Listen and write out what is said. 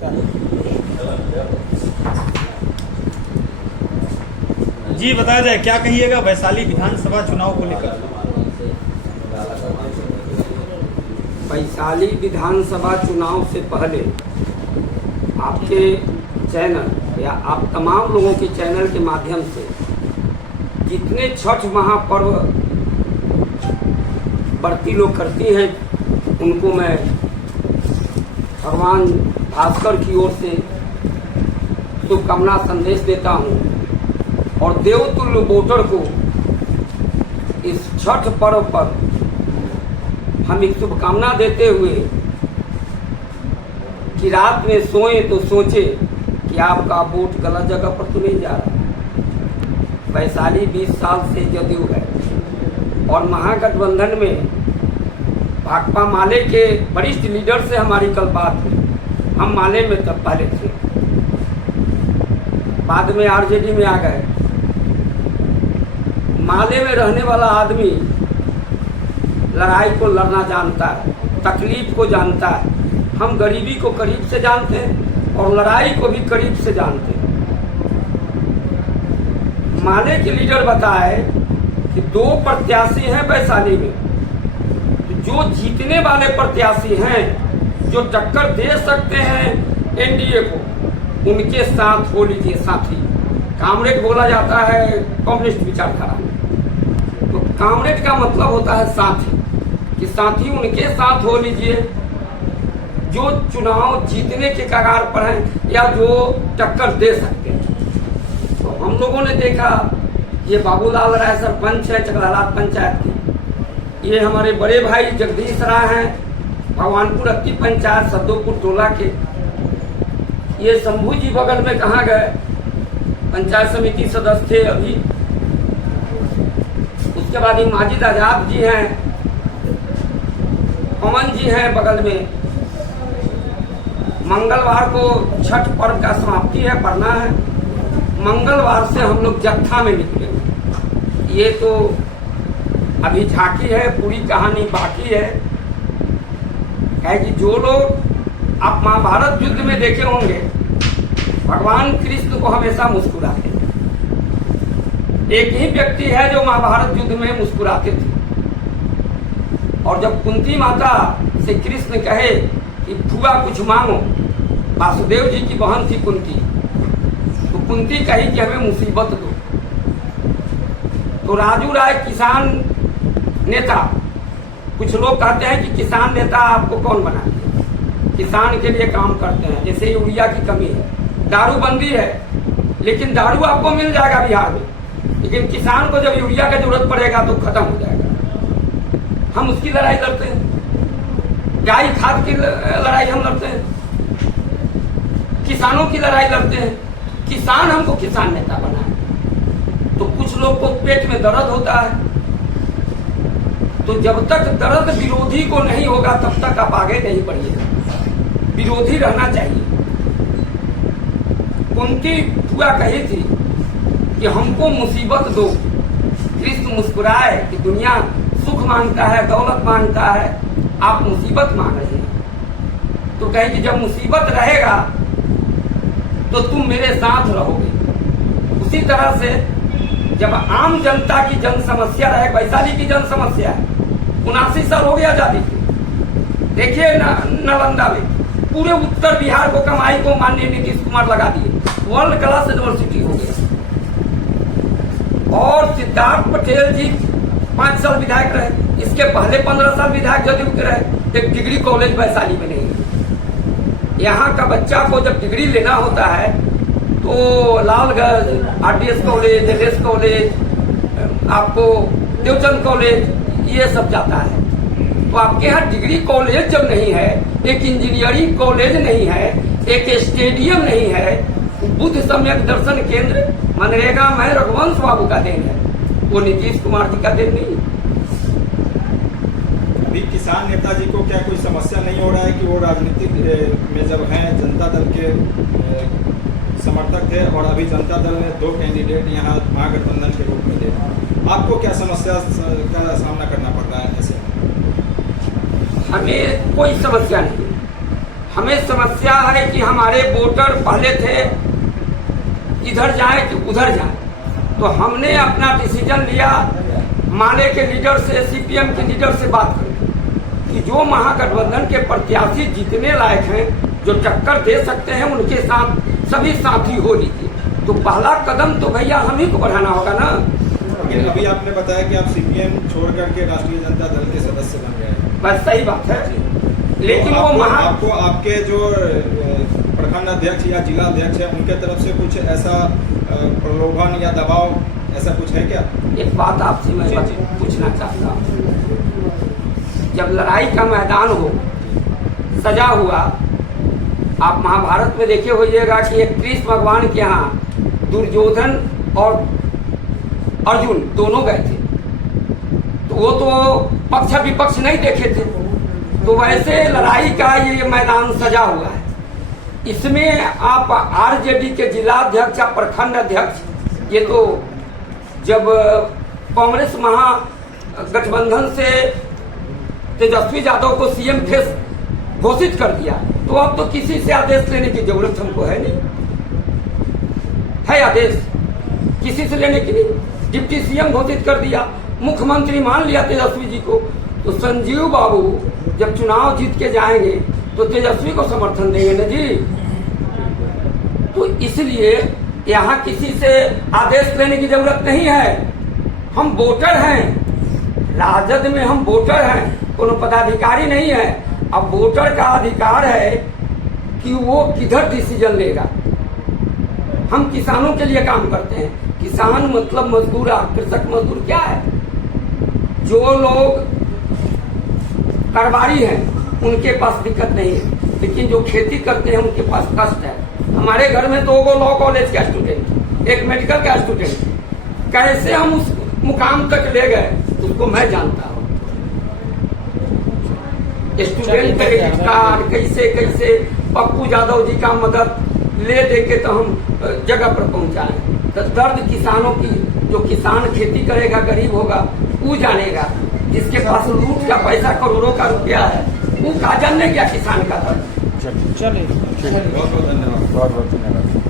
जी बताया जाए, क्या कहिएगा वैशाली विधानसभा चुनाव को लेकर? वैशाली विधानसभा चुनाव से पहले आपके चैनल या आप तमाम लोगों के चैनल के माध्यम से जितने छठ महापर्व व्रती लोग करती हैं उनको मैं भगवान भास्कर की ओर से शुभकामना संदेश देता हूं और देवतुल्य वोटर को इस छठ पर्व पर हम एक शुभकामना देते हुए कि रात में सोए तो सोचे कि आपका वोट गलत जगह पर तो नहीं जा रहा। वैशाली 20 साल से जदयू है और महागठबंधन में भाकपा माले के वरिष्ठ लीडर से हमारी कल बात हुई। हम माले में तब पहले थे, बाद में आरजेडी में आ गए। माले में रहने वाला आदमी लड़ाई को लड़ना जानता है, तकलीफ को जानता है। हम गरीबी को करीब से जानते हैं और लड़ाई को भी करीब से जानते हैं। माले के लीडर बताए कि 2 प्रत्याशी हैं वैशाली में, तो जो जीतने वाले प्रत्याशी हैं, जो टक्कर दे सकते हैं एनडीए को, उनके साथ हो लीजिए साथी। कामरेड बोला जाता है कम्युनिस्ट विचारधारा में, तो कामरेड का मतलब होता है साथी, कि साथी उनके साथ हो लीजिए जो चुनाव जीतने के कगार पर हैं या जो टक्कर दे सकते हैं। तो हम लोगों ने देखा ये बाबूलाल राय सरपंच है चकलालात पंचायत की, ये हमारे बड़े भाई जगदीश राय हैं भगवानपुर अत्ती पंचायत सद्दोपुर टोला के, ये शंभू जी बगल में कहाँ गए, पंचायत समिति सदस्य थे अभी। उसके बाद ही माजिद आजाद जी हैं, पवन जी हैं बगल में। मंगलवार को छठ पर्व का समाप्ति है, पढ़ना है। मंगलवार से हम लोग जत्था में निकले। ये तो अभी झांकी है, पूरी कहानी बाकी है कि जो लोग आप महाभारत युद्ध में देखे होंगे, भगवान कृष्ण को हमेशा मुस्कुराते थे। एक ही व्यक्ति है जो महाभारत युद्ध में मुस्कुराते थे। और जब कुंती माता से कृष्ण कहे कि फुआ कुछ मांगो, वासुदेव जी की बहन थी कुंती, तो कुंती कही कि हमें मुसीबत दो। तो राजू राय किसान नेता, कुछ लोग कहते हैं कि किसान नेता आपको कौन बना दिया, किसान के लिए काम करते हैं। जैसे यूरिया की कमी है, दारूबंदी है, लेकिन दारू आपको मिल जाएगा बिहार में, लेकिन किसान को जब यूरिया की जरूरत पड़ेगा तो खत्म हो जाएगा। हम उसकी लड़ाई लड़ते हैं, गाय खाद की लड़ाई हम लड़ते हैं, किसानों की लड़ाई लड़ते हैं। किसान हमको किसान नेता बनाए। तो कुछ लोग को पेट में दर्द होता है, तो जब तक दर्द विरोधी को नहीं होगा तब तक आप आगे नहीं बढ़िएगा। विरोधी रहना चाहिए। कुंती फुआ कही थी कि हमको मुसीबत दो। कृष्ण मुस्कुराए कि दुनिया सुख मांगता है, दौलत मांगता है, आप मुसीबत मांग रहे हैं। तो कहे कि जब मुसीबत रहेगा तो तुम मेरे साथ रहोगे। उसी तरह से जब आम जनता की जन समस्या रहे, वैशाली की जन समस्या है, 79 साल हो गया आजादी के। देखिए नालंदा में पूरे उत्तर बिहार को कमाई को माननीय नीतीश कुमार लगा दिए, वर्ल्ड क्लास यूनिवर्सिटी हो गया। और सिद्धार्थ पटेल जी 5 साल विधायक रहे, इसके पहले 15 साल विधायक जदयू के रहे। एक डिग्री कॉलेज वैशाली में नहीं है। यहाँ का बच्चा को जब डिग्री लेना होता है तो Lalganj RDS college, LS college, आपको देवचंद कॉलेज, ये सब जाता है। तो आपके यहाँ डिग्री कॉलेज जब नहीं है, एक इंजीनियरिंग कॉलेज नहीं है, एक स्टेडियम नहीं है, बुद्ध सम्यक दर्शन केंद्र मनरेगा में रघुवंश बाबू का देन है, वो नीतीश कुमार जी का देन नहीं है। अभी किसान नेताजी को क्या कोई समस्या नहीं हो रहा है कि वो राजनीतिक में जब हैं, जनता दल के समर्थक थे और अभी जनता दल ने 2 कैंडिडेट यहाँ महागठबंधन के रूप में दे, आपको क्या समस्या का सामना करना पड़ रहा है? ऐसे हमें कोई समस्या नहीं, हमें समस्या है कि हमारे वोटर पहले थे इधर जाए कि उधर जाए, तो हमने अपना डिसीजन लिया माले के लीडर से, सीपीएम के लीडर से बात करके कि जो महागठबंधन के प्रत्याशी जीतने लायक हैं, जो टक्कर दे सकते हैं, उनके साथ सभी साथी हो लीजिए। तो पहला कदम तो भैया हम ही को बढ़ाना होगा ना। लेकिन अभी आपने बताया कि आप सीपीएम छोड़ करके राष्ट्रीय जनता दल के सदस्य बन गए हैं। बस सही बात है, लेकिन तो वो आपको आपके जो प्रखंड अध्यक्ष या जिला अध्यक्ष है उनके तरफ से कुछ ऐसा प्रलोभन या दबाव ऐसा कुछ है क्या? एक बात आपसे मैं पूछना चाहता हूँ, जब लड़ाई का मैदान हो, सजा हुआ, आप महाभारत में देखे होइएगा कि एक कृष्ण भगवान के यहाँ दुर्योधन और अर्जुन दोनों गए थे, तो वो तो पक्ष विपक्ष नहीं देखे थे, तो वैसे लड़ाई का ये मैदान सजा हुआ है। इसमें आप आरजेडी के जिलाध्यक्ष या प्रखंड अध्यक्ष, ये तो जब कांग्रेस महागठबंधन से तेजस्वी यादव को सीएम फेस घोषित कर दिया, तो अब तो किसी से आदेश लेने की जरूरत हमको है नहीं, है आदेश किसी से लेने की नहीं। डिप्टी सीएम घोषित कर दिया, मुख्यमंत्री मान लिया तेजस्वी जी को, तो संजीव बाबू जब चुनाव जीत के जाएंगे तो तेजस्वी को समर्थन देंगे ना जी। तो इसलिए यहाँ किसी से आदेश लेने की जरूरत नहीं है, हम वोटर हैं, राजद में हम वोटर हैं, कोनो पदाधिकारी नहीं है। अब वोटर का अधिकार है कि वो किधर डिसीजन लेगा। हम किसानों के लिए काम करते हैं, किसान मतलब मजदूर, कृषक मजदूर क्या है? जो लोग कारोबारी हैं उनके पास दिक्कत नहीं है, लेकिन जो खेती करते हैं उनके पास कष्ट है। हमारे घर में 2 लॉ कॉलेज का स्टूडेंट, एक मेडिकल का स्टूडेंट, कैसे हम उस मुकाम तक ले गए उसको मैं जानता हूँ। स्टूडेंट क्रेडिट कार्ड कैसे कैसे पप्पू यादव जी का मदद ले दे के तो हम जगह पर पहुंचाए। तो दर्द किसानों की, जो किसान खेती करेगा गरीब होगा वो जानेगा, जिसके पास लूट का पैसा करोड़ों का रुपया है वो का जानने क्या किसान का दर्द। चलिए बहुत बहुत धन्यवाद। बहुत बहुत धन्यवाद।